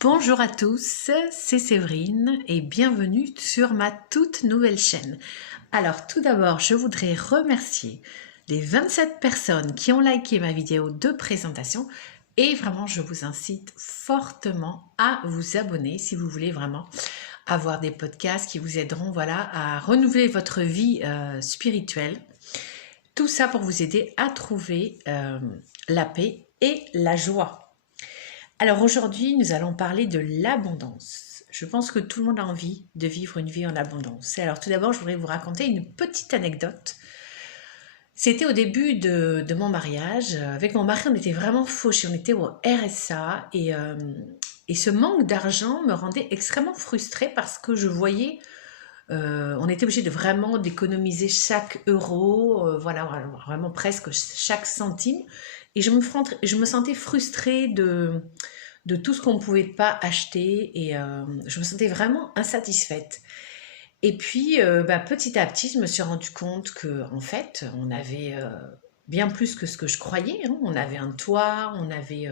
Bonjour à tous, c'est Séverine et bienvenue sur ma toute nouvelle chaîne. Alors tout d'abord, je voudrais remercier les 27 personnes qui ont liké ma vidéo de présentation et vraiment je vous incite fortement à vous abonner si vous voulez vraiment avoir des podcasts qui vous aideront à renouveler votre vie spirituelle. Tout ça pour vous aider à trouver la paix et la joie. Alors aujourd'hui, nous allons parler de l'abondance. Je pense que tout le monde a envie de vivre une vie en abondance. Et alors tout d'abord, je voudrais vous raconter une petite anecdote. C'était au début de mon mariage. Avec mon mari, on était vraiment fauchés. On était au RSA et ce manque d'argent me rendait extrêmement frustrée parce que je voyais, on était obligé de vraiment d'économiser chaque euro, vraiment presque chaque centime. Et je me sentais frustrée de tout ce qu'on ne pouvait pas acheter et je me sentais vraiment insatisfaite. Et puis petit à petit, je me suis rendu compte que en fait, on avait bien plus que ce que je croyais, hein. On avait un toit, on avait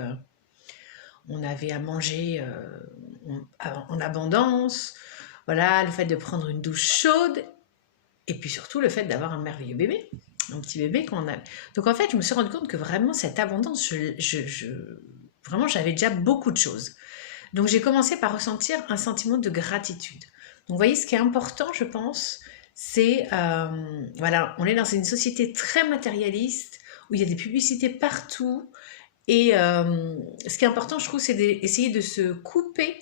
à manger en abondance. Voilà, le fait de prendre une douche chaude et puis surtout le fait d'avoir un merveilleux bébé, un petit bébé qu'on a. Donc en fait, je me suis rendu compte que vraiment cette abondance, vraiment j'avais déjà beaucoup de choses. Donc j'ai commencé par ressentir un sentiment de gratitude. Donc vous voyez, ce qui est important, je pense, c'est, on est dans une société très matérialiste, où il y a des publicités partout, et ce qui est important, je trouve, c'est d'essayer de se couper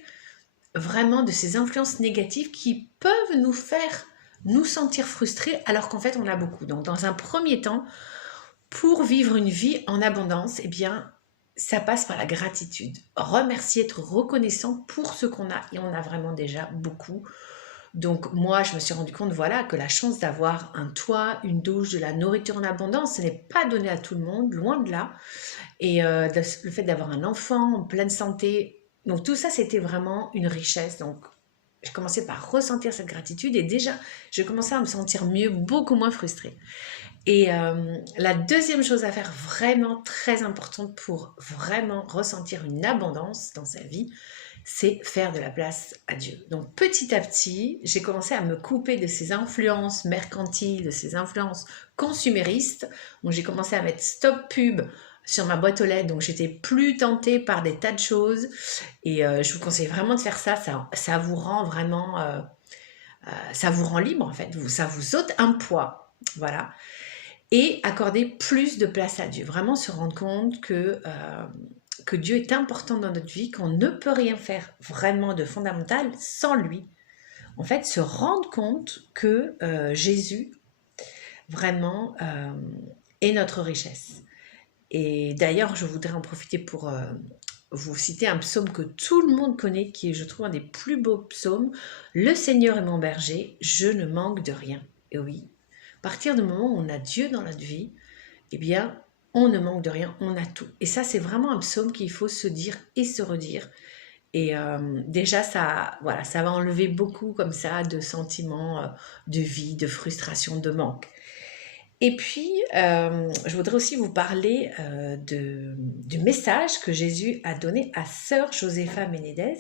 vraiment de ces influences négatives qui peuvent nous faire nous sentir frustrés alors qu'en fait on a beaucoup. Donc dans un premier temps, pour vivre une vie en abondance, eh bien, ça passe par la gratitude. Remercier, être reconnaissant pour ce qu'on a. Et on a vraiment déjà beaucoup. Donc moi, je me suis rendu compte, que la chance d'avoir un toit, une douche, de la nourriture en abondance, ce n'est pas donné à tout le monde, loin de là. Et le fait d'avoir un enfant en pleine santé, donc tout ça, c'était vraiment une richesse. Donc j'ai commencé par ressentir cette gratitude et déjà, je commençais à me sentir mieux, beaucoup moins frustrée. Et la deuxième chose à faire vraiment très importante pour vraiment ressentir une abondance dans sa vie, c'est faire de la place à Dieu. Donc petit à petit, j'ai commencé à me couper de ces influences mercantiles, de ces influences consuméristes. Donc j'ai commencé à mettre stop pub sur ma boîte aux lettres, donc j'étais plus tentée par des tas de choses. Et je vous conseille vraiment de faire ça, ça vous rend vraiment, ça vous rend libre en fait, ça vous ôte un poids. Voilà. Et accorder plus de place à Dieu. Vraiment se rendre compte que Dieu est important dans notre vie, qu'on ne peut rien faire vraiment de fondamental sans lui. En fait, se rendre compte que Jésus, vraiment, est notre richesse. Et d'ailleurs, je voudrais en profiter pour vous citer un psaume que tout le monde connaît, qui est, je trouve, un des plus beaux psaumes. Le Seigneur est mon berger, je ne manque de rien. Et oui, à partir du moment où on a Dieu dans notre vie, eh bien, on ne manque de rien, on a tout. Et ça, c'est vraiment un psaume qu'il faut se dire et se redire. Et déjà, ça va enlever beaucoup comme ça de sentiments de vide, de frustration, de manque. Et puis, je voudrais aussi vous parler du message que Jésus a donné à sœur Josépha Ménédez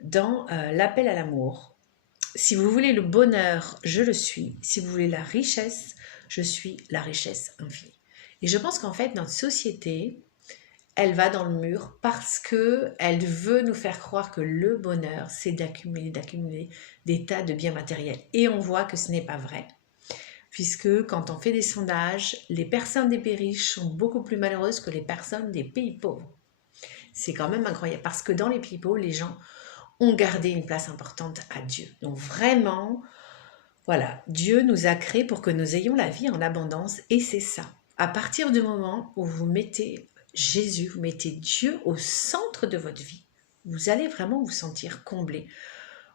dans l'appel à l'amour. Si vous voulez le bonheur, je le suis. Si vous voulez la richesse, je suis la richesse infinie. Et je pense qu'en fait, notre société, elle va dans le mur parce qu'elle veut nous faire croire que le bonheur, c'est d'accumuler des tas de biens matériels. Et on voit que ce n'est pas vrai. Puisque quand on fait des sondages, les personnes des pays riches sont beaucoup plus malheureuses que les personnes des pays pauvres. C'est quand même incroyable parce que dans les pays pauvres, les gens ont gardé une place importante à Dieu. Donc vraiment, voilà, Dieu nous a créés pour que nous ayons la vie en abondance et c'est ça. À partir du moment où vous mettez Jésus, vous mettez Dieu au centre de votre vie, vous allez vraiment vous sentir comblé.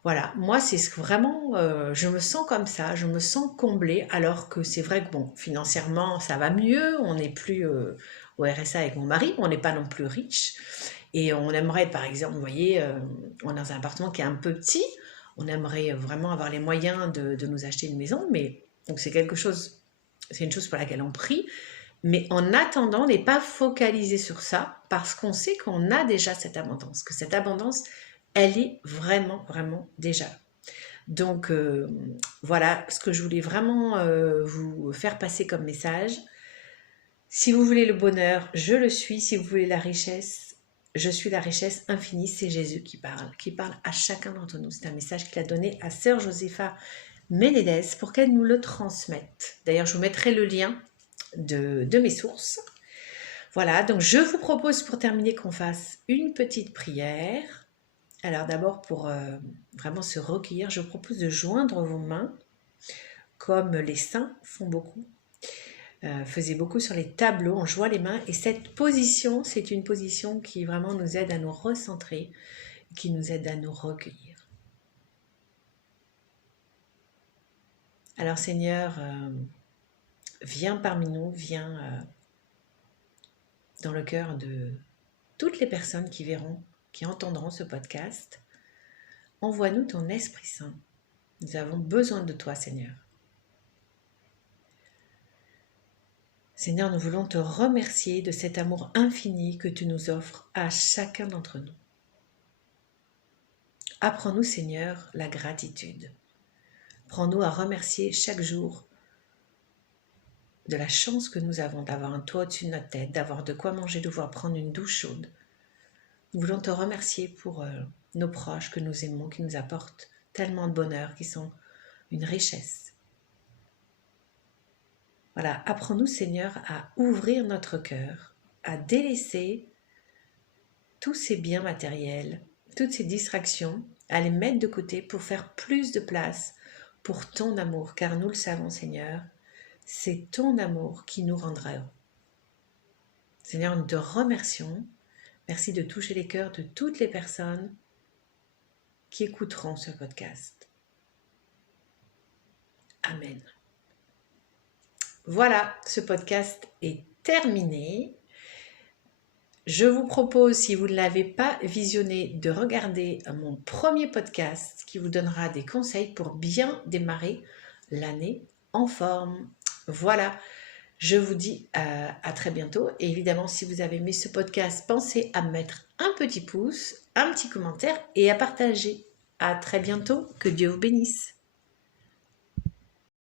Voilà, moi c'est ce que vraiment, je me sens comme ça, je me sens comblée alors que c'est vrai que bon, financièrement ça va mieux, on n'est plus au RSA avec mon mari, on n'est pas non plus riche et on aimerait par exemple, vous voyez, on est dans un appartement qui est un peu petit, on aimerait vraiment avoir les moyens de nous acheter une maison, mais donc c'est une chose pour laquelle on prie, Mais en attendant, on n'est pas focalisé sur ça parce qu'on sait qu'on a déjà cette abondance, que cette abondance, elle est vraiment, vraiment déjà là. Donc voilà ce que je voulais vraiment vous faire passer comme message. Si vous voulez le bonheur, je le suis. Si vous voulez la richesse, je suis la richesse infinie. C'est Jésus qui parle à chacun d'entre nous. C'est un message qu'il a donné à Sœur Josépha Menédès pour qu'elle nous le transmette. D'ailleurs, je vous mettrai le lien de mes sources. Voilà, donc je vous propose pour terminer qu'on fasse une petite prière. Alors d'abord pour vraiment se recueillir, je vous propose de joindre vos mains comme les saints font beaucoup. Faisaient beaucoup sur les tableaux, on joint les mains et cette position, c'est une position qui vraiment nous aide à nous recentrer, qui nous aide à nous recueillir. Alors Seigneur, viens parmi nous, viens dans le cœur de toutes les personnes qui verront, qui entendront ce podcast. Envoie-nous ton Esprit Saint. Nous avons besoin de toi, Seigneur. Seigneur, nous voulons te remercier de cet amour infini que tu nous offres à chacun d'entre nous. Apprends-nous, Seigneur, la gratitude. Apprends-nous à remercier chaque jour de la chance que nous avons d'avoir un toit au-dessus de notre tête, d'avoir de quoi manger, de pouvoir prendre une douche chaude. Nous voulons te remercier pour nos proches que nous aimons, qui nous apportent tellement de bonheur, qui sont une richesse. Voilà, apprends-nous, Seigneur, à ouvrir notre cœur, à délaisser tous ces biens matériels, toutes ces distractions, à les mettre de côté pour faire plus de place pour ton amour, car nous le savons, Seigneur, c'est ton amour qui nous rendra heureux. Seigneur, nous te remercions. Merci de toucher les cœurs de toutes les personnes qui écouteront ce podcast. Amen. Voilà, ce podcast est terminé. Je vous propose, si vous ne l'avez pas visionné, de regarder mon premier podcast qui vous donnera des conseils pour bien démarrer l'année en forme. Voilà, je vous dis à très bientôt. Et évidemment, si vous avez aimé ce podcast, pensez à mettre un petit pouce, un petit commentaire et à partager. À très bientôt, que Dieu vous bénisse.